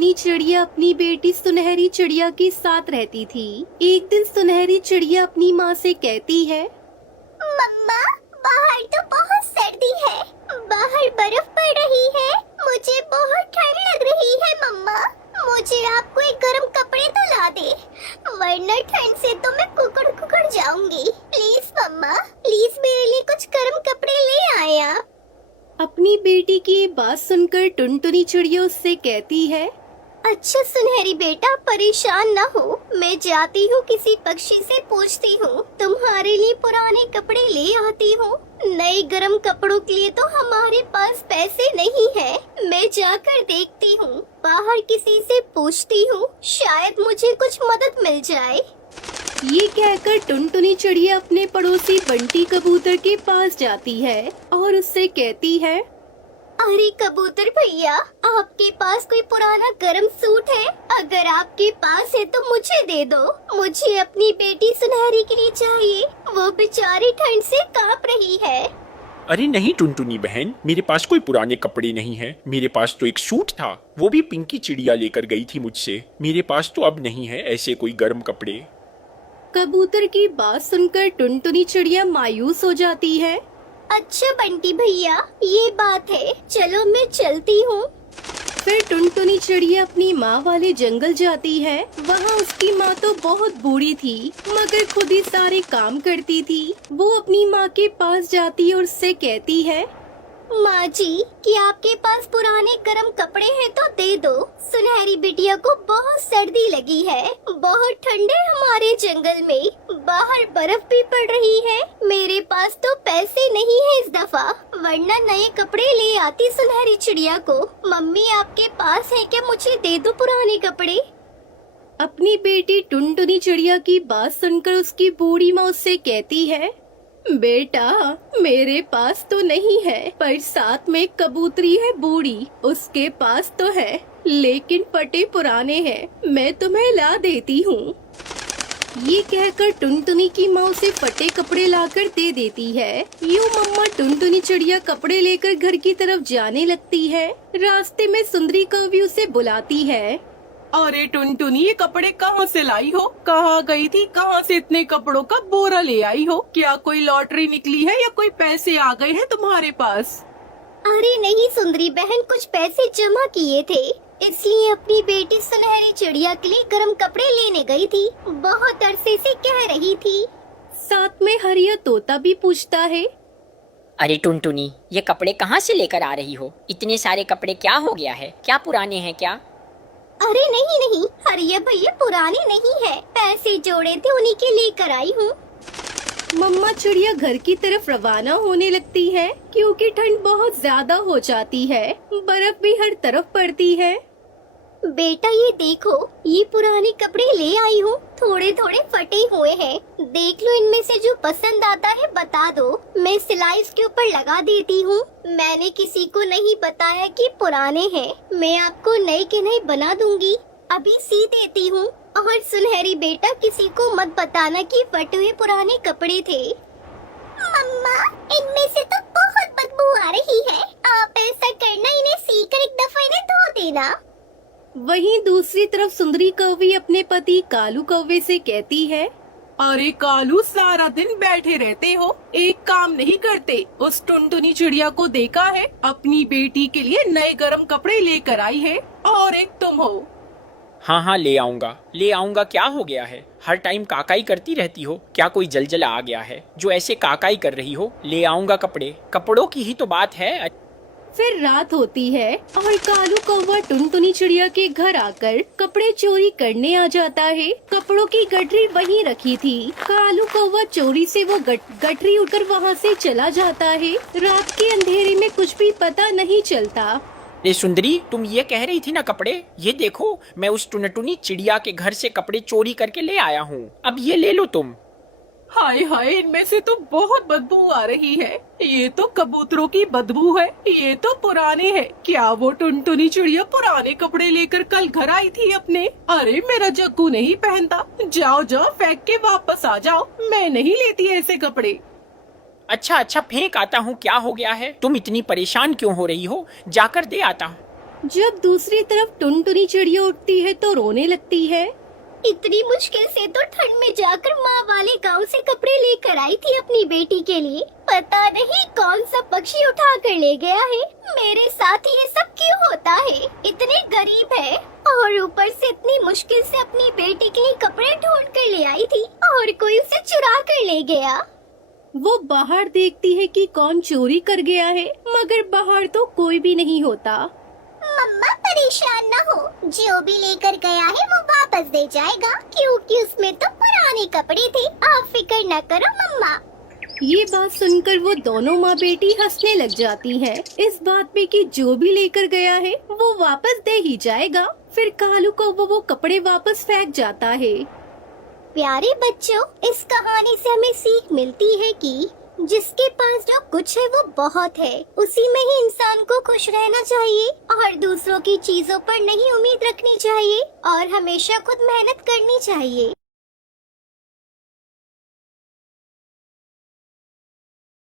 टुनटुनी चिड़िया अपनी बेटी सुनहरी चिड़िया के साथ रहती थी। एक दिन सुनहरी चिड़िया अपनी माँ से कहती है, मम्मा, बाहर तो बहुत सर्दी है, बाहर बर्फ पड़ रही है, मुझे बहुत ठंड लग रही है। मम्मा, मुझे आप कोई गर्म कपड़े तो ला दे, वरना ठंड से तो मैं कुकड़ जाऊंगी। प्लीज मम्मा, प्लीज मेरे लिए कुछ गर्म कपड़े ले आए आप। अपनी बेटी की ये बात सुनकर टुनटुनी चिड़िया उससे कहती है, अच्छा सुनहरी बेटा, परेशान ना हो, मैं जाती हूँ किसी पक्षी से पूछती हूँ, तुम्हारे लिए पुराने कपड़े ले आती हूँ। नए गरम कपड़ों के लिए तो हमारे पास पैसे नहीं है। मैं जाकर देखती हूँ, बाहर किसी से पूछती हूँ, शायद मुझे कुछ मदद मिल जाए। ये कहकर टुनटुनी चिड़िया अपने पड़ोसी बंटी कबूतर के पास जाती है और उससे कहती है, अरे कबूतर भैया, आपके पास कोई पुराना गरम सूट है? अगर आपके पास है तो मुझे दे दो, मुझे अपनी बेटी सुनहरी के लिए चाहिए, वो बेचारी ठंड से कांप रही है। अरे नहीं टुनटुनी बहन, मेरे पास कोई पुराने कपड़े नहीं है। मेरे पास तो एक सूट था, वो भी पिंकी चिड़िया लेकर गई थी मुझसे। मेरे पास तो अब नहीं है ऐसे कोई गर्म कपड़े। कबूतर की बात सुनकर टुनटुनी चिड़िया मायूस हो जाती है। अच्छा बंटी भैया, ये बात है, चलो मैं चलती हूँ। फिर टुनटुनी चिड़िया अपनी माँ वाले जंगल जाती है। वहाँ उसकी माँ तो बहुत बूढ़ी थी, मगर खुद ही सारे काम करती थी। वो अपनी माँ के पास जाती और उससे कहती है, माँ जी, कि आपके पास पुराने गरम कपड़े हैं तो दे दो, सुनहरी बिटिया को बहुत सर्दी लगी है, बहुत ठंड है हमारे जंगल में, बाहर बर्फ भी पड़ रही है। मेरे पास तो पैसे नहीं है इस दफा, वरना नए कपड़े ले आती सुनहरी चिड़िया को। मम्मी आपके पास है क्या? मुझे दे दो पुराने कपड़े। अपनी बेटी टुनटुनी चिड़िया की बात सुनकर उसकी बूढ़ी माँ उससे कहती है, बेटा, मेरे पास तो नहीं है, पर साथ में कबूतरी है बूढ़ी, उसके पास तो है, लेकिन फटे पुराने हैं, मैं तुम्हें ला देती हूँ। ये कहकर टुनटुनी की माँ उसे फटे कपड़े लाकर दे देती है। यूँ मम्मा टुनटुनी चिड़िया कपड़े लेकर घर की तरफ जाने लगती है। रास्ते में सुंदरी कौवी उसे बुलाती है। अरे टुनटुनी, ये कपड़े कहाँ से लाई हो? कहाँ गई थी? कहाँ से इतने कपड़ों का बोरा ले आई हो? क्या कोई लॉटरी निकली है या कोई पैसे आ गए हैं तुम्हारे पास? अरे नहीं सुंदरी बहन, कुछ पैसे जमा किए थे, इसलिए अपनी बेटी सुनहरी चिड़िया के लिए गर्म कपड़े लेने गई थी, बहुत अरसे से कह रही थी। साथ में हरिया तोता भी पूछता है, अरे टुनटुनी, ये कपड़े कहाँ से लेकर आ रही हो? इतने सारे कपड़े क्या हो गया है? क्या पुराने हैं क्या? अरे नहीं नहीं हरिया भैया, पुराने नहीं है, पैसे जोड़े थे उन्हीं के लेकर आई हूँ। मम्मा चिड़िया घर की तरफ रवाना होने लगती है, क्योंकि ठंड बहुत ज्यादा हो जाती है, बर्फ भी हर तरफ पड़ती है। बेटा ये देखो, ये पुराने कपड़े ले आई हूँ, थोड़े थोड़े फटे हुए हैं, देख लो, इनमें से जो पसंद आता है बता दो, मैं सिलाई इसके ऊपर लगा देती हूँ। मैंने किसी को नहीं बताया कि पुराने हैं, मैं आपको नए के नए बना दूंगी, अभी सी देती हूँ। और सुनहरी बेटा, किसी को मत बताना कि फटे हुए पुराने कपड़े थे। मम्मा, इनमें से तो बहुत बदबू आ रही है, आप ऐसा करना, इन्हें सी कर एक दफा इन्हें धो देना। वहीं दूसरी तरफ सुंदरी कौवी अपने पति कालू कौवे से कहती है, अरे कालू, सारा दिन बैठे रहते हो, एक काम नहीं करते। उस टुनटुनी चिड़िया को देखा है, अपनी बेटी के लिए नए गरम कपड़े लेकर आई है, और एक तुम हो। हाँ हाँ, ले आऊंगा। क्या हो गया है? हर टाइम काकाई करती रहती हो, क्या कोई जलजला आ गया है जो ऐसे काकाई कर रही हो? ले आऊंगा कपड़े, कपड़ों की ही तो बात है। फिर रात होती है और कालू कौवा टुनटुनी चिड़िया के घर आकर कपड़े चोरी करने आ जाता है। कपड़ों की गठरी वहीं रखी थी। कालू कौवा चोरी से वो गठरी उठकर वहाँ से चला जाता है। रात के अंधेरे में कुछ भी पता नहीं चलता। अरे सुंदरी, तुम ये कह रही थी ना कपड़े, ये देखो, मैं उस टुनटुनी चिड़िया के घर से कपड़े चोरी करके ले आया हूँ, अब ये ले लो तुम। हाय हाय, इनमें से तो बहुत बदबू आ रही है, ये तो कबूतरों की बदबू है, ये तो पुराने हैं। क्या वो टुनटुनी चिड़िया पुराने कपड़े लेकर कल घर आई थी अपने? अरे मेरा जग्गू नहीं पहनता, जाओ जाओ फेंक के वापस आ जाओ, मैं नहीं लेती ऐसे कपड़े। अच्छा फेंक आता हूँ, क्या हो गया है? तुम इतनी परेशान क्यों हो रही हो? जाकर दे आता हूँ। जब दूसरी तरफ टुनटुनी चिड़िया उठती है तो रोने लगती है। इतनी मुश्किल से तो ठंड में जाकर माँ वाले गांव से कपड़े लेकर आई थी अपनी बेटी के लिए। पता नहीं कौन सा पक्षी उठा कर ले गया है। मेरे साथ ये सब क्यों होता है? इतने गरीब है और ऊपर से इतनी मुश्किल से अपनी बेटी के लिए कपड़े ढूंढ कर ले आई थी और कोई उसे चुरा कर ले गया। वो बाहर देखती है कि कौन चोरी कर गया है, मगर बाहर तो कोई भी नहीं होता। मम्मा परेशान न हो, जो भी लेकर गया है वो वापस दे जाएगा, क्योंकि उसमें तो पुराने कपड़े थे। आप फिक्र न करो मम्मा। ये बात सुनकर वो दोनों माँ बेटी हंसने लग जाती हैं। इस बात पे कि जो भी लेकर गया है वो वापस दे ही जाएगा। फिर कालू को वो कपड़े वापस फेंक जाता है। प्यारे बच्चों, इस कहानी से हमें सीख मिलती है कि जिसके पास जो कुछ है वो बहुत है, उसी में ही इंसान को खुश रहना चाहिए और दूसरों की चीजों पर नहीं उम्मीद रखनी चाहिए और हमेशा खुद मेहनत करनी चाहिए।